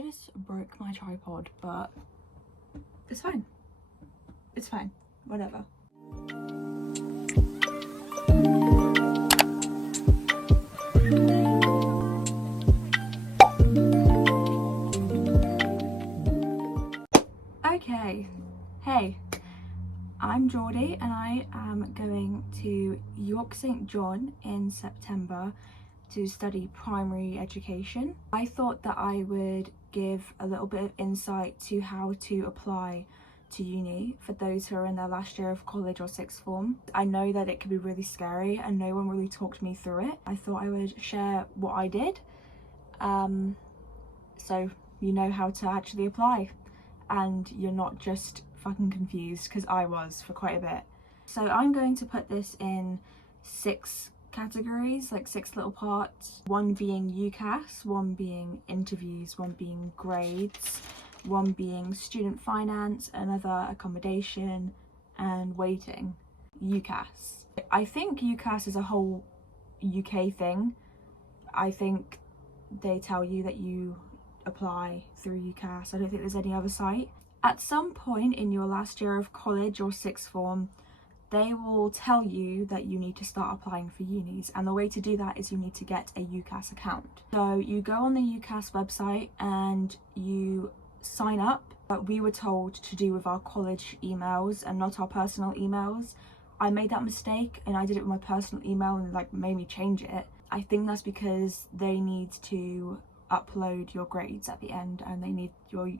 I just broke my tripod, but it's fine. It's fine. Whatever. Okay. Hey. I'm Jordi and I am going to York St John in September to study primary education. I thought that I would give a little bit of insight to how to apply to uni for those who are in their last year of college or sixth form. I know that it can be really scary and no one really talked me through it. I thought I would share what I did so you know how to actually apply and you're not just fucking confused, because I was for quite a bit. So I'm going to put this in 6 categories, like 6 little parts. 1 being UCAS, 1 being interviews, 1 being grades, 1 being student finance, another accommodation, and waiting. UCAS. I think UCAS is a whole UK thing. I think they tell you that you apply through UCAS. I don't think there's any other site. At some point in your last year of college or sixth form, they will tell you that you need to start applying for unis, and the way to do that is you need to get a UCAS account. So you go on the UCAS website and you sign up. But we were told to do with our college emails and not our personal emails. I made that mistake and I did it with my personal email and like made me change it. I think that's because they need to upload your grades at the end and they need your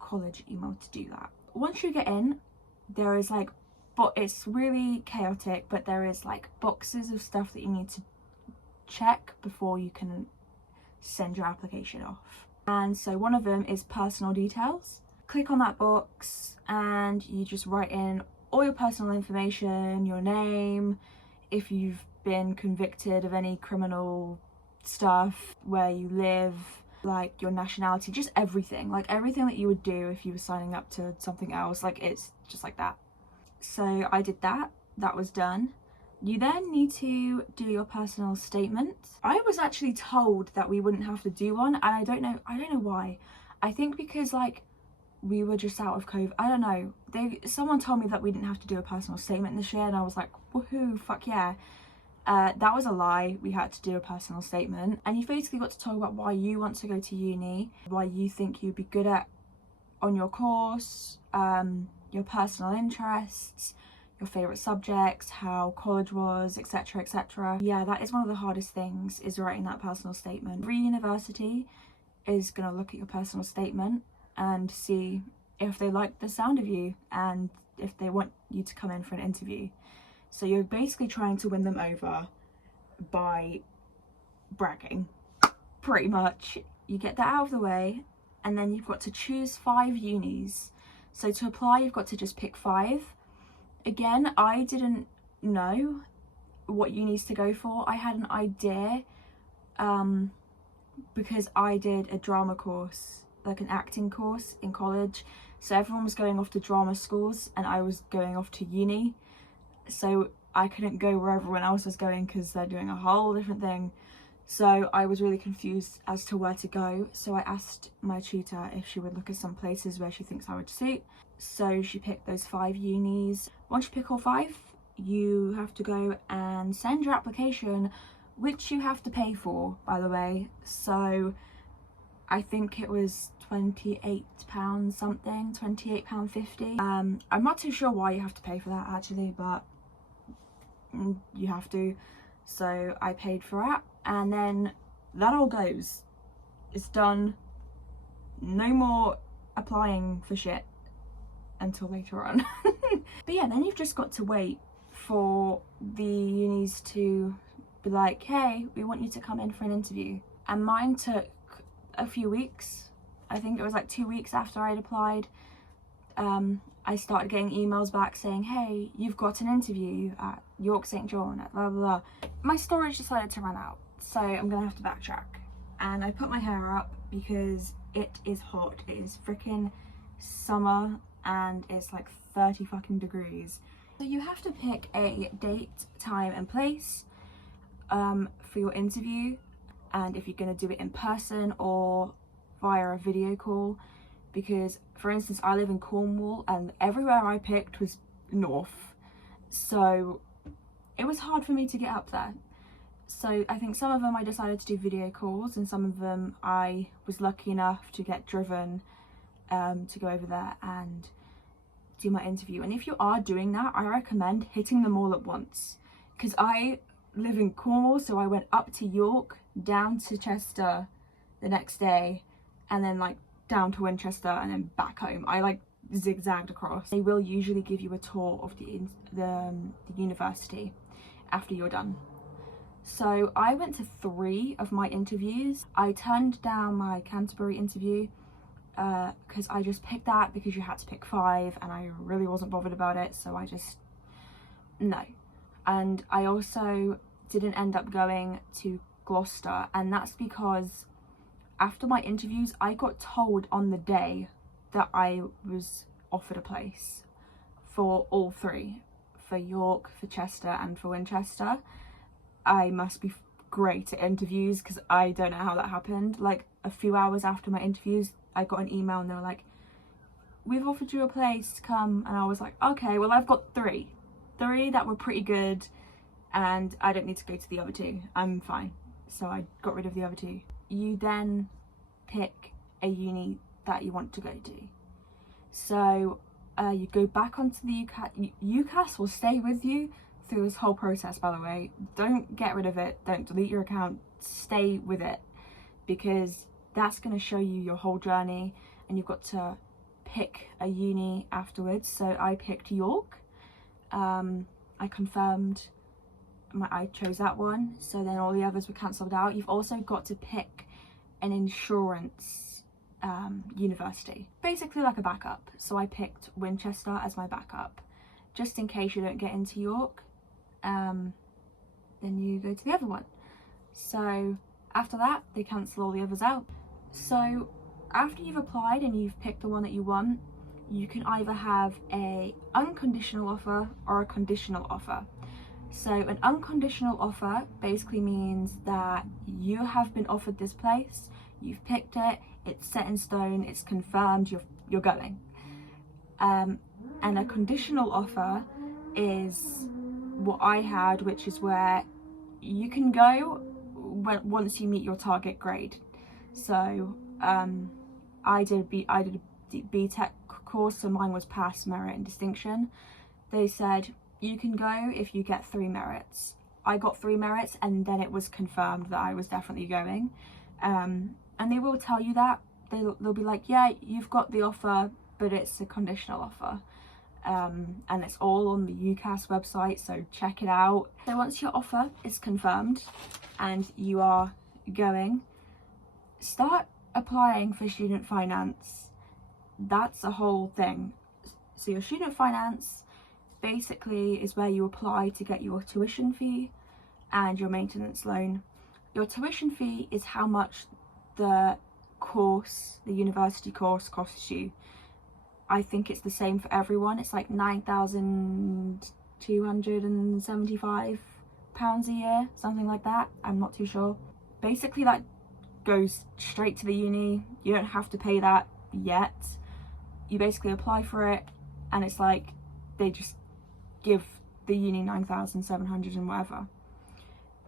college email to do that. Once you get in, there is like, but it's really chaotic, but there is like boxes of stuff that you need to check before you can send your application off. And so one of them is personal details. Click on that box and you just write in all your personal information, your name, if you've been convicted of any criminal stuff, where you live, like your nationality, just everything, like everything that you would do if you were signing up to something else. Like it's just like that. So I did that. That was done. You then need to do your personal statement. I was actually told that we wouldn't have to do one, and I don't know why. I think because like we were just out of COVID. I don't know. Someone told me that we didn't have to do a personal statement this year, and I was like, woohoo, fuck yeah. That was a lie. We had to do a personal statement, and you've basically got to talk about why you want to go to uni, why you think you'd be good at on your course, your personal interests, your favourite subjects, how college was, etc, etc. Yeah, that is one of the hardest things, is writing that personal statement. Every university is going to look at your personal statement and see if they like the sound of you and if they want you to come in for an interview. So you're basically trying to win them over by bragging, pretty much. You get that out of the way, and then you've got to choose 5 unis. So to apply, you've got to just pick 5. Again, I didn't know what unis to go for. I had an idea because I did a drama course, like an acting course in college. So everyone was going off to drama schools and I was going off to uni. So I couldn't go where everyone else was going because they're doing a whole different thing. So I was really confused as to where to go. So I asked my tutor if she would look at some places where she thinks I would suit. So she picked those 5 unis. Once you pick all 5, you have to go and send your application, which you have to pay for, by the way. So I think it was £28 something, £28.50. I'm not too sure why you have to pay for that actually, but you have to. So I paid for it, and then that all goes. It's done. No more applying for shit until later on. But yeah, then you've just got to wait for the unis to be like, hey, we want you to come in for an interview. And mine took a few weeks. I think it was like 2 weeks after I'd applied. I started getting emails back saying, hey, you've got an interview at York St John at blah blah blah. My storage decided to run out, so I'm gonna have to backtrack. And I put my hair up because it is hot. It is freaking summer and it's like 30 fucking degrees. So you have to pick a date, time and place for your interview, and if you're going to do it in person or via a video call, because for instance I live in Cornwall and everywhere I picked was north, so it was hard for me to get up there. So I think some of them I decided to do video calls, and some of them I was lucky enough to get driven to go over there and do my interview. And if you are doing that, I recommend hitting them all at once, because I live in Cornwall, so I went up to York, down to Chester the next day, and then like down to Winchester and then back home. I like zigzagged across. They will usually give you a tour of the university after you're done. So I went to 3 of my interviews. I turned down my Canterbury interview because I just picked that because you had to pick 5 and I really wasn't bothered about it, so I just, no. And I also didn't end up going to Gloucester, and that's because after my interviews I got told on the day that I was offered a place for all 3, for York, for Chester and for Winchester. I must be great at interviews because I don't know how that happened. Like a few hours after my interviews I got an email and they were like, we've offered you a place to come, and I was like, okay, well I've got 3 that were pretty good and I don't need to go to the other 2, I'm fine. So I got rid of the other 2. You then pick a uni that you want to go to. So you go back onto the UCAS. UCAS will stay with you through this whole process, by the way. Don't get rid of it, don't delete your account, stay with it, because that's going to show you your whole journey, and you've got to pick a uni afterwards. So I picked York. I confirmed I chose that one, so then all the others were cancelled out. You've also got to pick an insurance university, basically like a backup. So I picked Winchester as my backup, just in case you don't get into York. Then you go to the other one. So after that they cancel all the others out. So after you've applied and you've picked the one that you want, you can either have a unconditional offer or a conditional offer. So an unconditional offer basically means that you have been offered this place, you've picked it, it's set in stone, it's confirmed, you're going. And a conditional offer is what I had, which is where you can go once you meet your target grade. So I did a BTEC course, so mine was pass, merit and distinction. They said you can go if you get 3 merits. I got 3 merits, and then it was confirmed that I was definitely going. And they will tell you that. They'll be like, yeah, you've got the offer, but it's a conditional offer. And it's all on the UCAS website, so check it out. So once your offer is confirmed and you are going, start applying for student finance. That's a whole thing. So your student finance basically is where you apply to get your tuition fee and your maintenance loan. Your tuition fee is how much the university course costs you. I think it's the same for everyone. It's like £9,275 a year, something like that. I'm not too sure. Basically that goes straight to the uni. You don't have to pay that yet. You basically apply for it, and it's like they just give the uni 9,700 and whatever.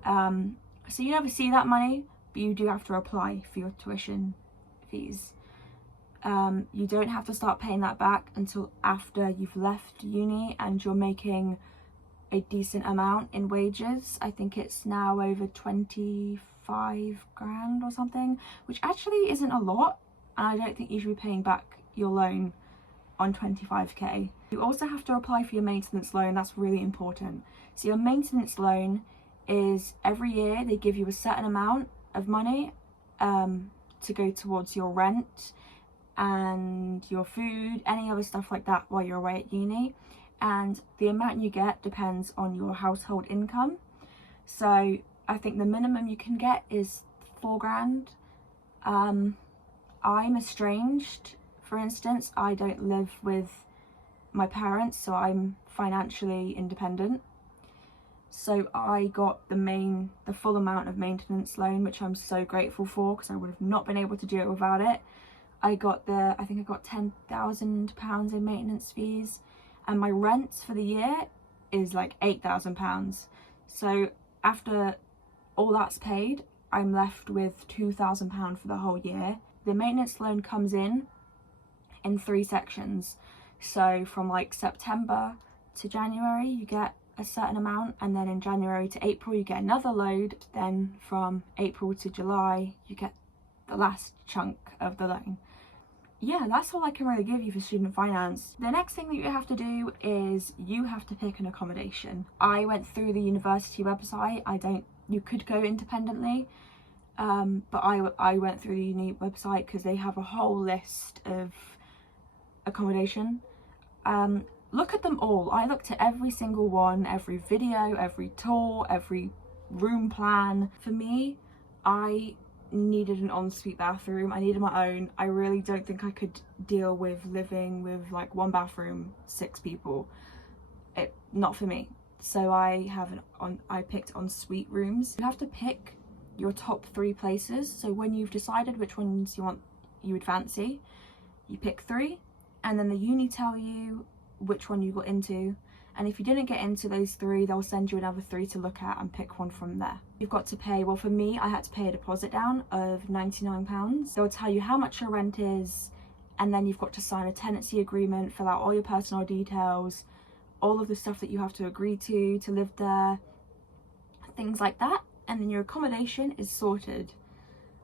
So you never see that money, but you do have to apply for your tuition fees. You don't have to start paying that back until after you've left uni and you're making a decent amount in wages. I think it's now over 25 grand or something, which actually isn't a lot, and I don't think you should be paying back your loan on 25k. You also have to apply for your maintenance loan. That's really important. So your maintenance loan is every year they give you a certain amount of money to go towards your rent and your food, any other stuff like that while you're away at uni, and the amount you get depends on your household income. So I think the minimum you can get is 4 grand. I'm estranged, for instance. I don't live with my parents, so I'm financially independent. So I got the full amount of maintenance loan, which I'm so grateful for because I would have not been able to do it without it. I think I got £10,000 in maintenance fees, and my rent for the year is like £8,000. So after all that's paid, I'm left with £2,000 for the whole year. The maintenance loan comes in 3 sections. So from like September to January you get a certain amount, and then in January to April you get another load, then from April to July you get the last chunk of the loan. Yeah, that's all I can really give you for student finance. The next thing that you have to do is you have to pick an accommodation. I went through the university website. You could go independently, but I went through the uni website because they have a whole list of accommodation. Look at them all. I looked at every single one, every video, every tour, every room plan. For me, I needed an ensuite bathroom. I needed my own. I really don't think I could deal with living with like 1 bathroom, 6 people. Not for me. So I picked ensuite rooms. You have to pick your top 3 places. So when you've decided which ones you would fancy, you pick 3, and then the uni tell you which one you got into, and if you didn't get into those 3, they'll send you another 3 to look at and pick one from there. You've got to pay, well for me I had to pay a deposit down of £99. They'll tell you how much your rent is, and then you've got to sign a tenancy agreement, fill out all your personal details, all of the stuff that you have to agree to live there, things like that, and then your accommodation is sorted.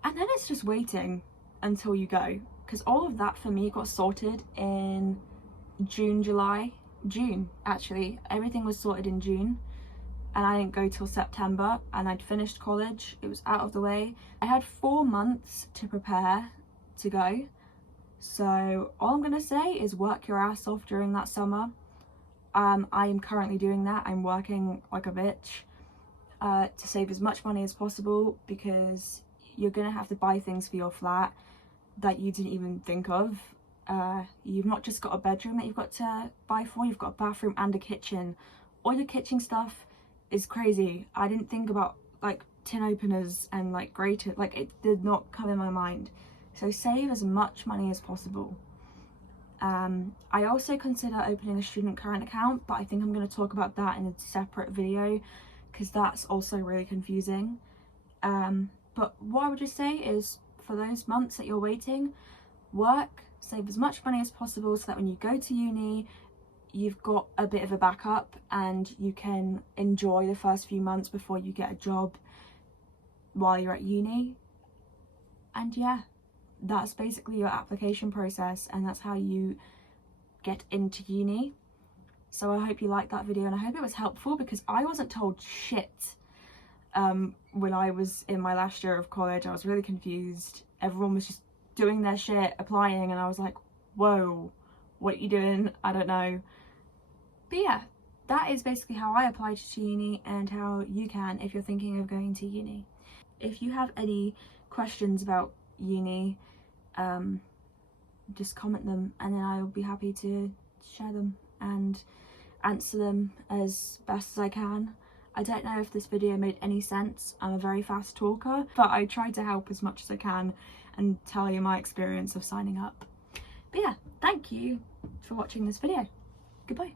And then it's just waiting until you go, because all of that for me got sorted in June actually. Everything was sorted in June, and I didn't go till September, and I'd finished college. It was out of the way. I had 4 months to prepare to go, so all I'm gonna say is work your ass off during that summer. I am currently doing that. I'm working like a bitch to save as much money as possible, because you're gonna have to buy things for your flat that you didn't even think of. You've not just got a bedroom that you've got to buy for, you've got a bathroom and a kitchen. All your kitchen stuff is crazy. I didn't think about like tin openers and like grater, like it did not come in my mind. So save as much money as possible. I also consider opening a student current account, but I think I'm going to talk about that in a separate video because that's also really confusing. But what I would just say is, for those months that you're waiting, work, save as much money as possible so that when you go to uni you've got a bit of a backup and you can enjoy the first few months before you get a job while you're at uni. And yeah, that's basically your application process, and that's how you get into uni. So I hope you liked that video, and I hope it was helpful, because I wasn't told shit when I was in my last year of college. I was really confused. Everyone was just doing their shit, applying, and I was like, whoa, what are you doing? I don't know. But yeah, that is basically how I applied to uni, and how you can if you're thinking of going to uni. If you have any questions about uni, just comment them, and then I'll be happy to share them and answer them as best as I can. I don't know if this video made any sense. I'm a very fast talker, but I tried to help as much as I can and tell you my experience of signing up. But yeah, thank you for watching this video. Goodbye.